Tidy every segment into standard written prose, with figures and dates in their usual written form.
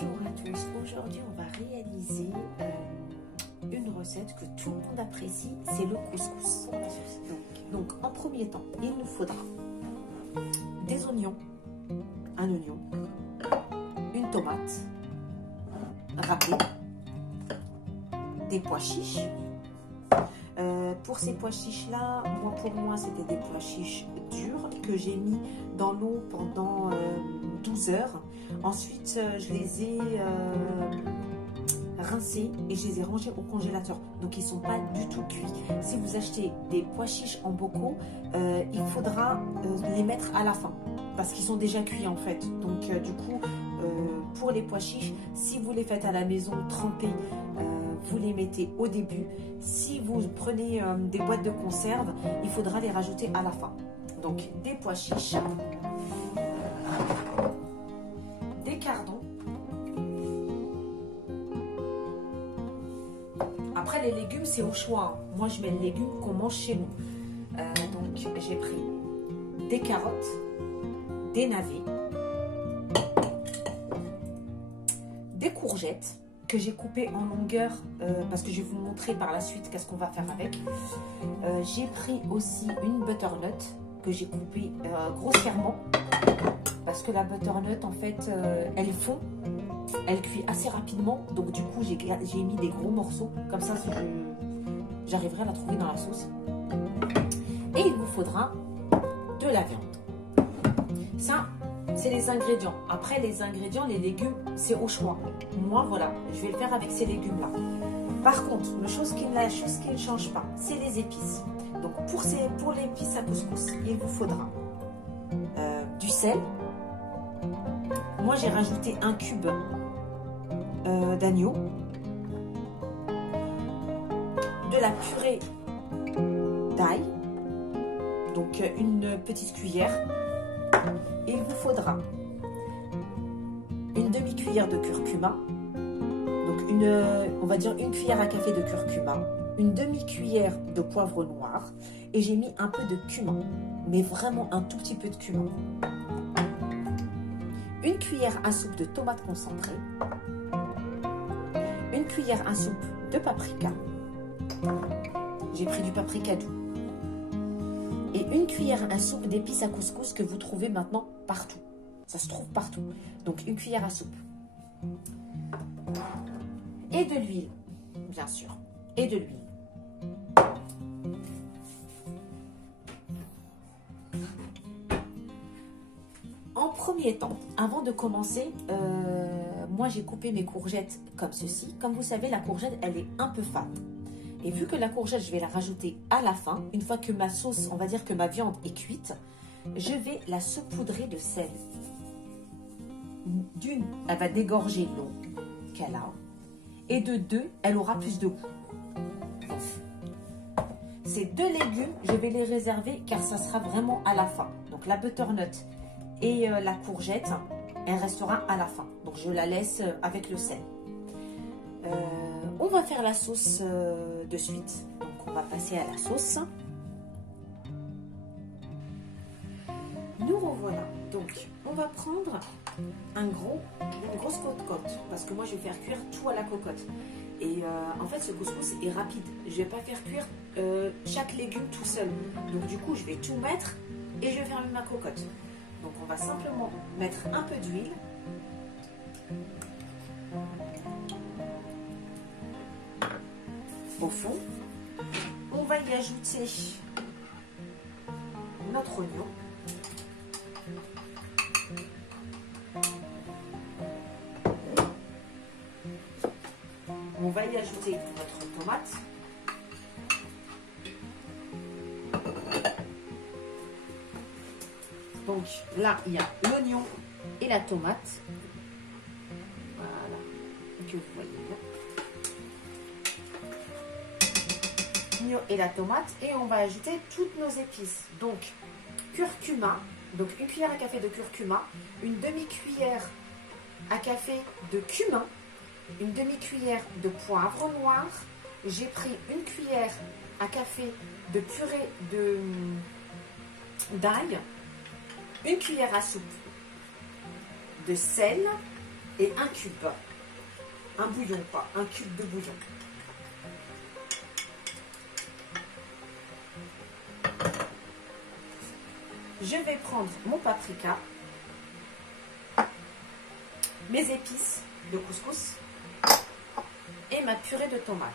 Bonjour à tous, aujourd'hui on va réaliser une recette que tout le monde apprécie, c'est le couscous. Donc en premier temps, il nous faudra des oignons, un oignon, une tomate râpée, des pois chiches. Pour ces pois chiches là, pour moi c'était des pois chiches durs que j'ai mis dans l'eau pendant 12 heures. Ensuite je les ai rincés et je les ai rangés au congélateur, donc ils ne sont pas du tout cuits. Si vous achetez des pois chiches en bocaux, il faudra les mettre à la fin parce qu'ils sont déjà cuits en fait. Donc du coup pour les pois chiches, si vous les faites à la maison trempés, vous les mettez au début. Si vous prenez des boîtes de conserve, il faudra les rajouter à la fin. Donc des pois chiches, des cardons. Après les légumes c'est au choix. Moi je mets les légumes qu'on mange chez nous. Donc j'ai pris des carottes, des navets, des courgettes que j'ai coupé en longueur parce que je vais vous montrer par la suite qu'est-ce qu'on va faire avec. J'ai pris aussi une butternut que j'ai coupée grossièrement parce que la butternut en fait elle fond, elle cuit assez rapidement, donc du coup j'ai mis des gros morceaux comme ça j'arriverai à la trouver dans la sauce. Et il vous faudra de la viande. Ça c'est les ingrédients. Après les ingrédients, les légumes, c'est au choix. Moi, voilà, je vais le faire avec ces légumes-là. Par contre, la chose qui ne change pas, c'est les épices. Donc pour l'épice à couscous, il vous faudra du sel. Moi, j'ai rajouté un cube d'agneau, de la purée d'ail, donc une petite cuillère. Et il vous faudra une demi-cuillère de curcuma, donc on va dire une cuillère à café de curcuma, une demi-cuillère de poivre noir, et j'ai mis un peu de cumin, mais vraiment un tout petit peu de cumin. Une cuillère à soupe de tomate concentrée, une cuillère à soupe de paprika, j'ai pris du paprika doux, et une cuillère à soupe d'épices à couscous que vous trouvez maintenant partout. Ça se trouve partout. Donc une cuillère à soupe. Et de l'huile, bien sûr. Et de l'huile. En premier temps, avant de commencer, moi j'ai coupé mes courgettes comme ceci. Comme vous savez, la courgette, elle est un peu fade. Et vu que la courgette, je vais la rajouter à la fin, une fois que ma sauce, on va dire que ma viande est cuite, je vais la saupoudrer de sel. D'une, elle va dégorger l'eau qu'elle a. Et de deux, elle aura plus de goût. Ces deux légumes, je vais les réserver car ça sera vraiment à la fin. Donc la butternut et la courgette, elle restera à la fin. Donc je la laisse avec le sel. On va faire la sauce de suite. Donc on va passer à la sauce. Nous revoilà. Donc on va prendre une grosse cocotte, parce que moi je vais faire cuire tout à la cocotte. Et en fait ce couscous est rapide. Je vais pas faire cuire chaque légume tout seul. Donc du coup je vais tout mettre et je vais faire ma cocotte. Donc on va simplement mettre un peu d'huile. Au fond, on va y ajouter notre oignon. On va y ajouter notre tomate. Donc là, il y a l'oignon et la tomate. Voilà, que vous voyez là. Et la tomate, et on va ajouter toutes nos épices. Donc curcuma, donc une cuillère à café de curcuma, une demi-cuillère à café de cumin, une demi-cuillère de poivre noir, j'ai pris une cuillère à café de purée d'ail, une cuillère à soupe de sel, et un cube. Un bouillon, pas un cube de bouillon. Je vais prendre mon paprika, mes épices de couscous et ma purée de tomates.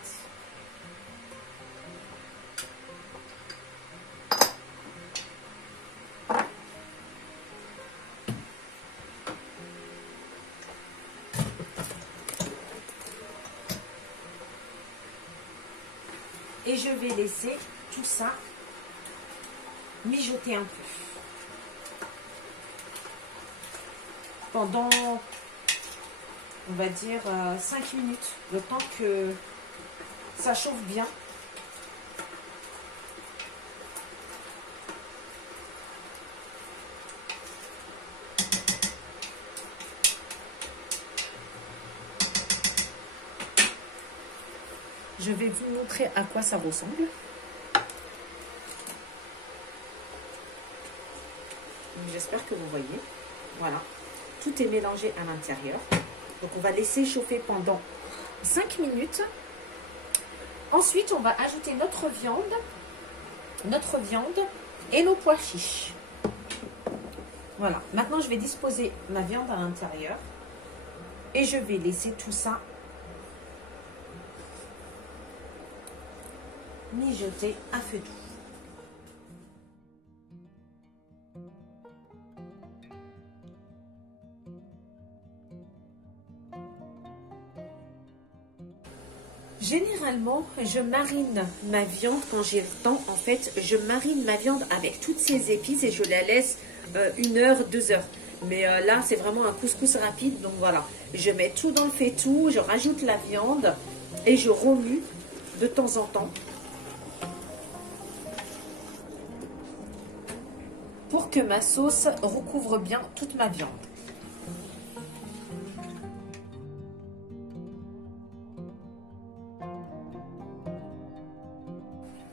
Et je vais laisser tout ça mijoter un peu. Pendant, on va dire, 5 minutes. Le temps que ça chauffe bien. Je vais vous montrer à quoi ça ressemble. J'espère que vous voyez. Voilà. Tout est mélangé à l'intérieur. Donc, on va laisser chauffer pendant 5 minutes. Ensuite, on va ajouter notre viande et nos pois chiches. Voilà. Maintenant, je vais disposer ma viande à l'intérieur. Et je vais laisser tout ça mijoter à feu doux. Généralement, je marine ma viande quand j'ai le temps. En fait, je marine ma viande avec toutes ces épices et je la laisse 1 heure, 2 heures. Mais là, c'est vraiment un couscous rapide. Donc voilà, je mets tout dans le faitout, je rajoute la viande et je remue de temps en temps pour que ma sauce recouvre bien toute ma viande.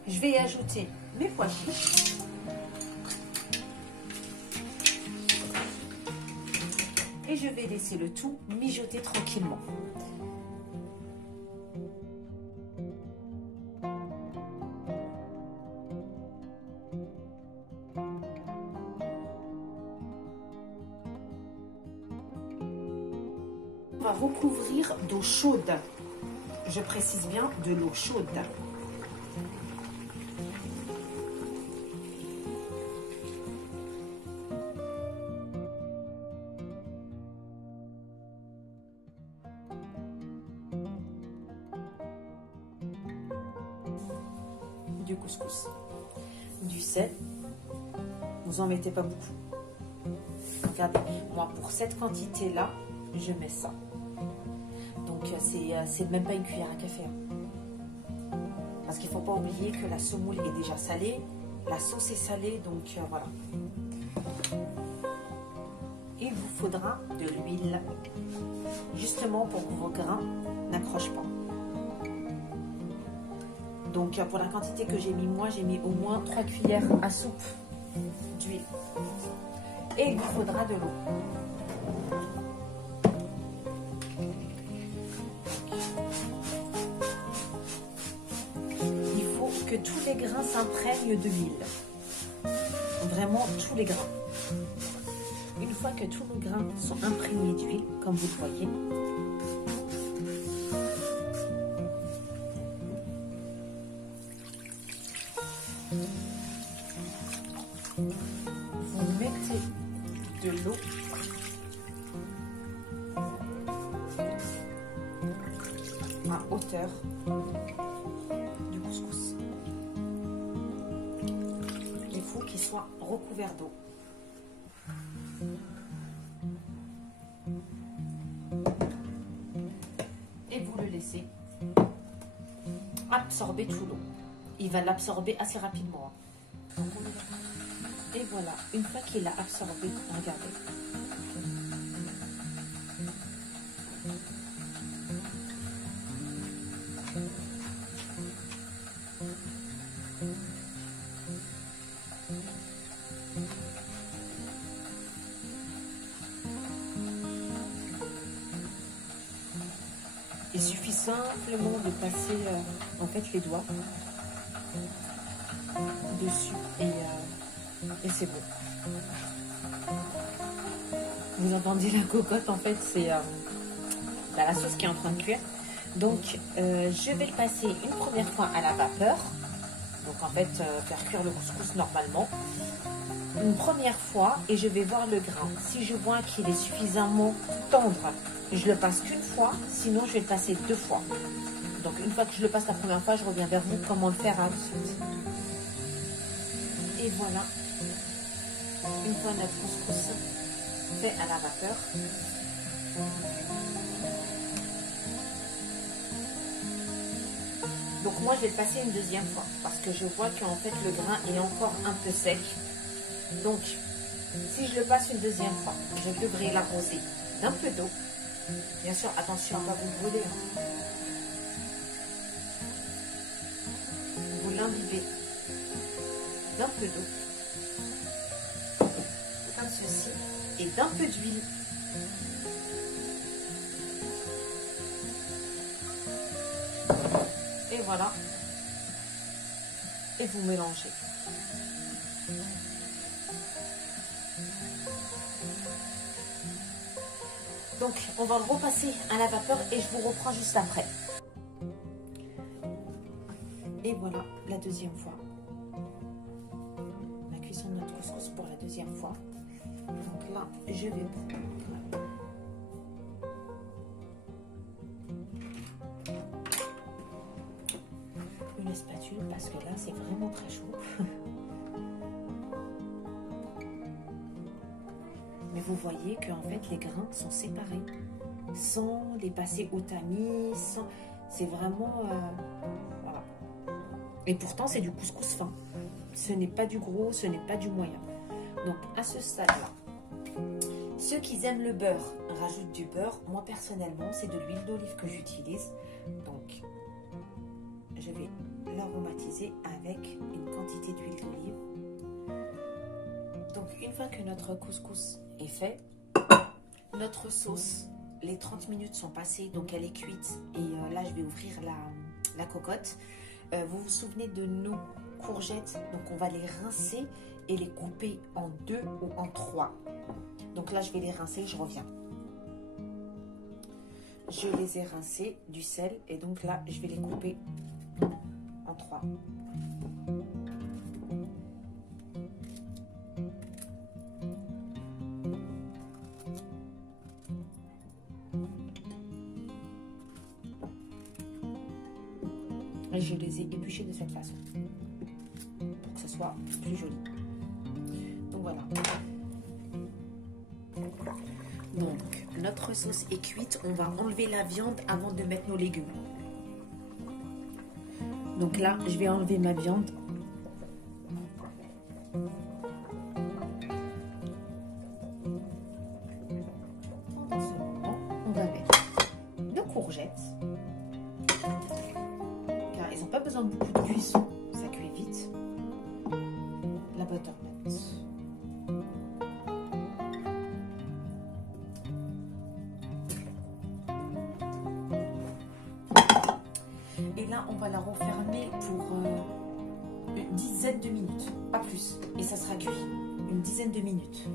Je vais y ajouter mes pois chiches. Et je vais laisser le tout mijoter tranquillement. On va recouvrir d'eau chaude. Je précise bien de l'eau chaude. Du couscous, du sel, vous en mettez pas beaucoup. Regardez, moi pour cette quantité là, je mets ça. Donc c'est même pas une cuillère à café. Parce qu'il ne faut pas oublier que la semoule est déjà salée, la sauce est salée, donc voilà. Il vous faudra de l'huile, justement pour que vos grains n'accrochent pas. Donc pour la quantité que j'ai mis, moi j'ai mis au moins 3 cuillères à soupe d'huile. Et il vous faudra de l'eau. Il faut que tous les grains s'imprègnent de l'huile. Vraiment tous les grains. Une fois que tous nos grains sont imprégnés d'huile, comme vous le voyez, vous mettez de l'eau à hauteur du couscous. Il faut qu'il soit recouvert d'eau. Et vous le laissez absorber tout l'eau. Il va l'absorber assez rapidement. Et voilà, une fois qu'il a absorbé, regardez. Il suffit simplement de passer en fait les doigts dessus et c'est bon. Vous entendez la cocotte, en fait, c'est la sauce qui est en train de cuire. Donc, je vais le passer une première fois à la vapeur. Donc, en fait, faire cuire le couscous normalement. Une première fois et je vais voir le grain. Si je vois qu'il est suffisamment tendre, je le passe qu'une fois. Sinon, je vais le passer 2 fois. Donc, une fois que je le passe la première fois, je reviens vers vous comment le faire ensuite. Et voilà. Une fois notre couscous fait à la vapeur. Donc moi je vais le passer une deuxième fois parce que je vois qu'en fait le grain est encore un peu sec. Donc si je le passe une deuxième fois, je devrais l'arroser d'un peu d'eau. Bien sûr, attention à ne pas vous brûler. Vous l'imbibez d'un peu d'eau. Comme ceci. Et d'un peu d'huile. Et voilà. Et vous mélangez. Donc, on va le repasser à la vapeur et je vous reprends juste après. Et voilà, la deuxième fois. La cuisson de notre couscous pour la deuxième fois. Donc là, je vais prendre une spatule parce que là, c'est vraiment très chaud. Mais vous voyez qu'en fait, les grains sont séparés sans les passer au tamis. C'est vraiment... voilà. Et pourtant, c'est du couscous fin. Ce n'est pas du gros, ce n'est pas du moyen. Donc, à ce stade-là, ceux qui aiment le beurre rajoutent du beurre. Moi, personnellement, c'est de l'huile d'olive que j'utilise. Donc, je vais l'aromatiser avec une quantité d'huile d'olive. Donc, une fois que notre couscous est fait, notre sauce, les 30 minutes sont passées, donc elle est cuite. Et là, je vais ouvrir la cocotte. Vous vous souvenez de nos courgettes? Donc, on va les rincer et les couper en 2 ou en 3. Donc là, je vais les rincer, je reviens. Je les ai rincés du sel et donc là, je vais les couper en 3. Et je les ai épluchés de cette façon pour que ce soit plus joli. Donc voilà. Donc notre sauce est cuite. On va enlever la viande avant de mettre nos légumes. Donc là, je vais enlever ma viande. Pendant ce moment, on va mettre nos courgettes. Car ils n'ont pas besoin de beaucoup de cuisson. Ça cuit vite. La butternut. Et là, on va la refermer pour une dizaine de minutes, pas plus. Et ça sera cuit une dizaine de minutes.